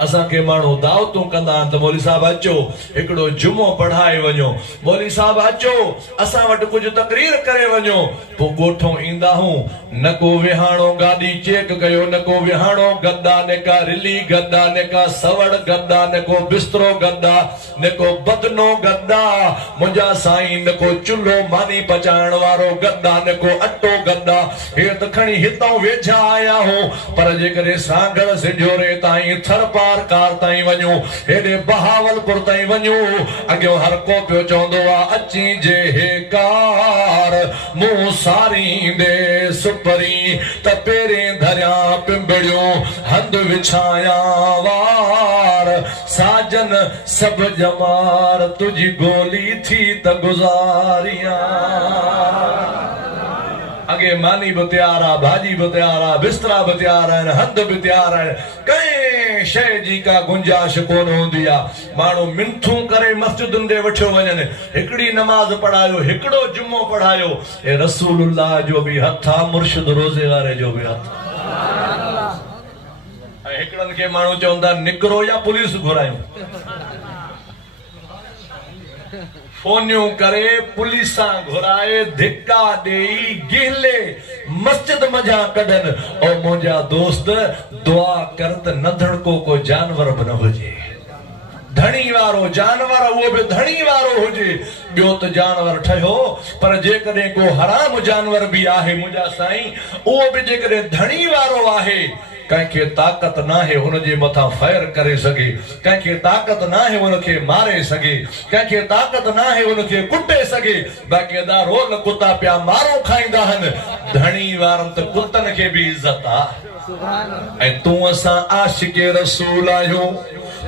असा के मानो दावतों कंदा त मौलवी साहब अचो एकड़ो जुमो पढ़ाए वञो मौलवी साहब अचो असा वट कुछ तकरीर करे वञो पो गोठो इंदा हूं न को विहाणो गाड़ी चेक कयो न को विहाणो गद्दा ने का रिली गद्दा ने का सवड़ गद्दा ने को बिस्तरो गद्दा ने को बदनो गद्दा मुंजा साईं न को चुल्हो मानी पचाइण वारो गद्दा ने को अटो गद्दा हे त खणी हितां वेझा आया हो पर जे करे सांगड़ सिंजोरे ताईं थरपा कार ताई वञो हेडे बहावलपुर ताई वञो अॻियो हर को पियो चवंदो आहे अची जे हे कार मूं सारींदे सुपरी त पहिरें धरिया पिंबड़ियो हंध विछाया वार साजन सब जमार तुझी गोली थी त गुज़ारियां अगे मानी भी तैयार आ भाजी भी तैयार आ बिस्तरा भी तैयार है हंध भी तैयार है कई शय जी का गुंजाइश कोन होंदी आ माण्हू मिंथू करे मस्जिदुनि ॾे वठियो वञनि हिकिड़ी नमाज पढ़ायो हिकिड़ो जुमो पढ़ायो ए रसूलुल्लाह जो भी हथ आ मुर्शिद रोज़े वारे जो भी हथ ऐं हिकिड़नि खे माण्हू चवंदा निकिरो या पुलिस घुरायूं फोनियूं करे पुलिसा घुराए धिक्का ॾेई गिले मस्जिद मजा कढनि और मुंहिंजा दोस्त दुआ कर त नंढड़ को जानवर बि न हुजे धणी वारो जानवर वो भी धणी वारो हुजे ॿियो त जानवर ठहियो पर जेकॾहिं को हराम जानवर भी आहे मुंहिंजा साईं उहो बि जेकॾहिं धणी वारो आहे कंहिंखे ताक़त न आहे हुनजे मथां फ़ैर करे सघे कंहिंखे ताक़त न आहे हुनखे मारे सघे कंहिंखे ताक़त न आहे हुनखे कुटे सघे बाक़ी अदा रोल कुता पिया मारो खाईंदा आहिनि धणी वारनि त कुतनि खे बि इज़त आहे ऐं तूं असां आशिक़े रसूल आहियूं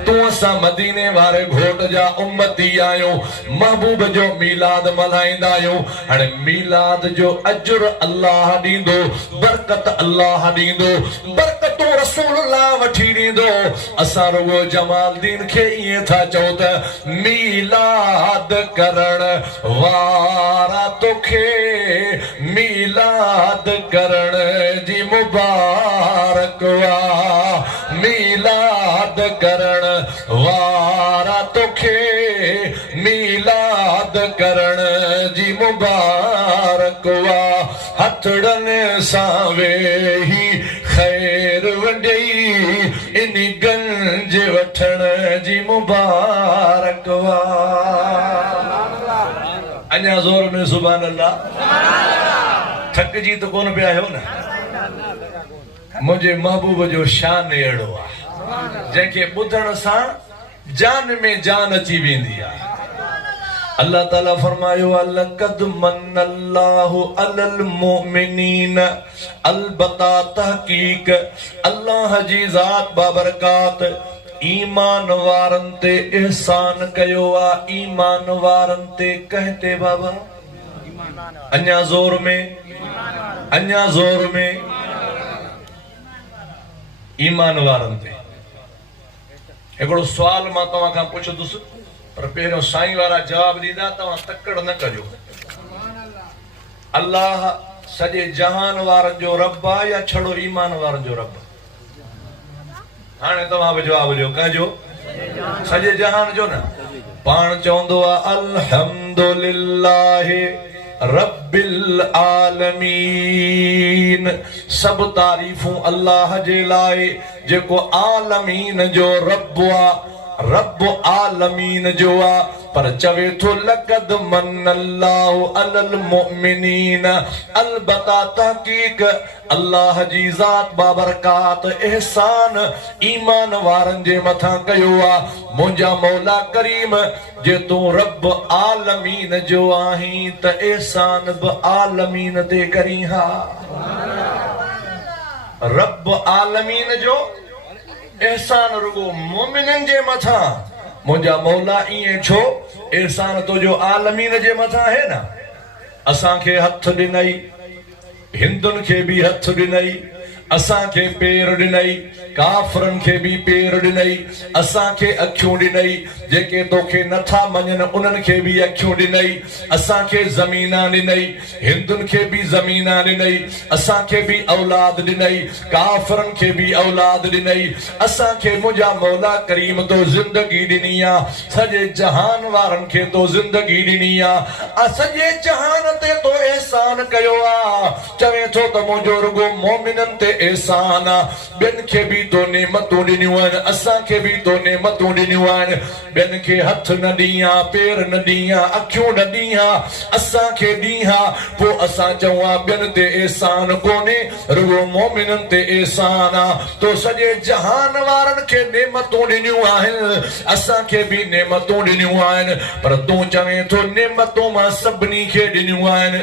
तूं असां मदीने वारे घोट जा उम्मती आहियूं महबूब जो मीलाद मल्हाईंदा आहियूं हाणे मीलाद जो अजुर अल्लाह ॾींदो बरकत अल्लाह ॾींदो बरकतूं रसूलुल्लाह वठी ॾींदो असां रुगो जमालदीन खे ईअं था चऊं त मीलाद करण वारा तोखे मीलाद करण जी मुबारक वा मीलाद करण वारा तोखे मीलाद करण जी मुबारक वा हथड़नि सां वेही ख़ैर वंडेई इन गंज वठण जी मुबारक वा अञा ज़ोर में सुभान अल्लाह थकजी त कोन पिया आहियो न मुंहिंजे महबूब जो शान अहिड़ो आहे जंहिंखे ॿुधण सां जान में जान अची वेंदी आहे अल्लाह ताला फरमायो लक़द मन्नल्लाहु अलल मुमिनीन अलबता तहकीक अल्लाह जी ज़ात बाबरकात ईमान वारनि ते एहसान कयो आहे ईमान वारनि ते कंहिं ते बाबा अञा ज़ोर में ईमान वारनि ते हिकिड़ो सुवाल मां तव्हां खां पुछंदुसि पर पहिरियों साईं वारा जवाब ॾींदा तव्हां तकड़ न कजो अल्लाह सॼे जहान वारनि जो रब आहे या छड़ो ईमान वारनि जो रब हाणे तव्हां बि जवाब ॾियो कंहिंजो सॼे जहान जो न पाण चवंदो आहे अल्हम्दुलिल्लाह रब्बिल आलमीन सब तारीफ़ूं अल्लाह जे लाए जेको आलमीन जो रब आ रब आलमीन जो आ पर चवे थो लक़द मन्नल्लाहु अलल मुमिनीन अलबता तहकीक अल्लाह जी ज़ात बाबरकात एहसान ईमान वारनि जे मथां कयो आहे मुंहिंजा मौला करीम जे तूं रब आलमीन जो आहीं त एहसान बि आलमीन ते करी हा रब आलमीन जो एहसान रुगो मोमिननि जे मथां मुंहिंजा मौला ईअं छो एहसान तुंहिंजो आलमीन जे मथां आहे न असांखे हथ ॾिनई हिंदुनि खे बि हथ ॾिनई असांखे पेर ॾिनई काफ़रनि खे बि पेर ॾिनई, असांखे अखियूं ॾिनई, जेके तोखे नथा मञनि उन्हनि खे बि अखियूं ॾिनई, असांखे ज़मीना ॾिनई, हिंदुनि खे बि ज़मीना ॾिनई, असांखे बि औलाद ॾिनई, काफ़रनि खे बि औलाद ॾिनई, असांखे मुंहिंजा मौला करीम तो ज़िंदगी ॾिनी आहे, सॼे जहान वारनि खे तो ज़िंदगी ॾिनी आहे, सॼे जहान ते तो एहसान कयो आहे। चवे थो त मुंहिंजो रुगो मोमिननि ते एहसान आहे, ॿियनि खे बि तो नेमतूं ॾिनियूं आहिनि, असांखे बि तो नेमतूं ॾिनियूं आहिनि, ॿियनि खे हथ न ॾींहा, पेर न ॾींहा, अखियूं न ॾींहा, असांखे ॾींहा, पोइ असां चऊं हा ॿियनि ते एहसान कोन्हे, रुगो मोमिननि ते एहसान आहे। तो सॼे जहान वारनि खे नेमतूं ॾिनियूं आहिनि, असांखे बि नेमतूं ॾिनियूं आहिनि, पर तूं चवे थो नेमतूं मां सभिनी खे ॾिनियूं आहिनि,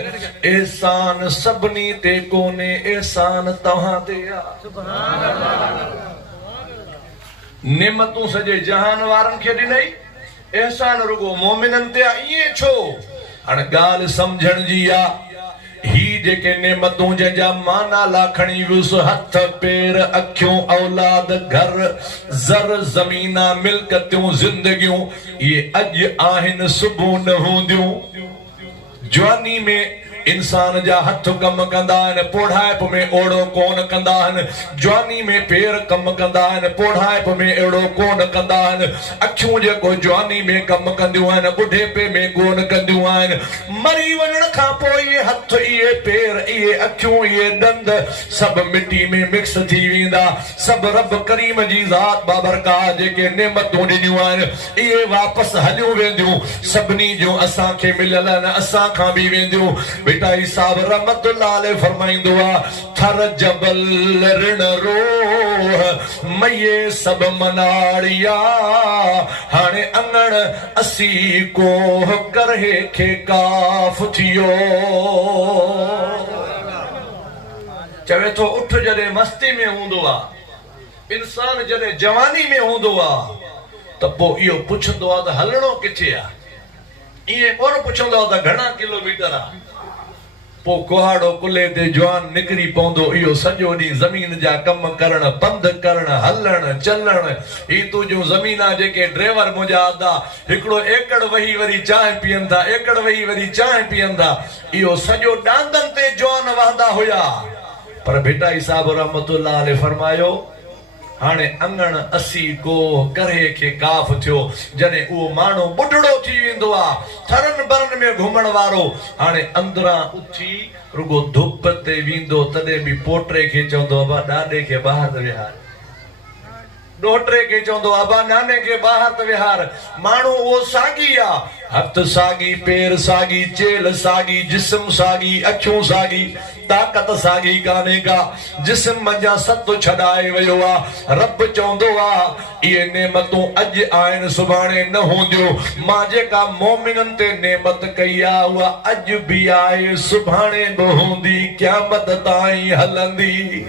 एहसान सभिनी ते कोन्हे, एहसान तव्हां ते आहे। नेमतूं सॼे जहान वारनि खे ॾिनई, एहसान रुगो मोमिननि ते आहे। ईअं छो? हाणे ॻाल्हि सम्झण जी आहे। ही जेके नेमतूं जंहिंजा माना ला खणी वियुसि, हथ पेर अखियूं औलाद घर ज़र ज़मीना मिल्कतियूं ज़िंदगियूं, इहे अॼु आहिनि सुबुह न हूंदियूं। जवानी में इंसान जा हथ कम कंदा आहिनि, पोढ़ाइप में ओड़ो कोन कंदा आहिनि, जवानी में पेर कम कंदा आहिनि, पोढ़ाइप में अहिड़ो कोन कंदा आहिनि, अखियूं जेको जवानी में कम कंदियूं आहिनि बुढ़ेपे में कोन कंदियूं आहिनि, मरी वञण खां पोइ इहे हथ इहे पेर इहे अखियूं इहे ॾंद सभु मिटी में मिक्स थी वेंदा, सभु रब करीम जी ज़ात बाबरकात जेके नेमतूं ॾिनियूं आहिनि इहे वापसि हलियूं वेंदियूं, सभिनी जूं असांखे मिलियल आहिनि, असां खां बि वेंदियूं। बेटा साहब रहमतुल्लाह अलैह फरमाईंदो आहे, थर जबल ऋण रोह मये सब मनाड़िया, हाणे अंगण असी कोह करहे खे काफ थियो। चवे थो उठ जॾहिं मस्ती में हूंदो आहे, इंसान जॾहिं जवानी में हूंदो आहे त पोइ इहो पुछंदो आहे त हलणो किथे आहे, ईअं कोन पुछंदो आहे त घणा किलोमीटर आहे। पोइ कुहाड़ो कुल्हे ते जवान निकिरी पवंदो, इहो सॼो ॾींहुं ज़मीन जा कम करण, पंधु करण, हलण चलण। ही तुंहिंजूं ज़मीना जेके ड्राइवर मुंहिंजा अदा हिकिड़ो एकड़ वही वरी चांहि पीअनि था, एकड़ वही वरी चांहि पीअनि था, इहो सॼो ॾांदनि ते जवान वहंदा हुया। पर भेटाई साहब रहमतुल्लाह अलैह फरमायो, हाणे अंगण असी कोह करे खे काफ थियो। जॾहिं उहो माण्हू बुढड़ो थी वेंदो आहे, थरनि बरनि में घुमण वारो, हाणे अंदरां उथी रुगो धुप ते वेंदो, तॾहिं बि पोटे खे चवंदो अबा ॾाॾे खे ॿाहिरि विहार, ॾोहिटे खे चवंदो अबा नाने खे ॿाहिरि विहार। माण्हू उहो साॻी आहे, हथ साॻी, पेर साॻी, चेल साॻी, जिस्म साॻी, अखियूं साॻी, ताक़त साॻी कान्हे का, जिस्म मंझां सत छॾाए वियो आहे। रब चवंदो आहे इहे नेमतूं अॼु आहिनि सुभाणे न हूंदियूं, मां जेका मोमिननि ते नेमत कई आहे उहा अॼु बि आहे सुभाणे बि हूंदी, क़यामत ताईं हलंदी।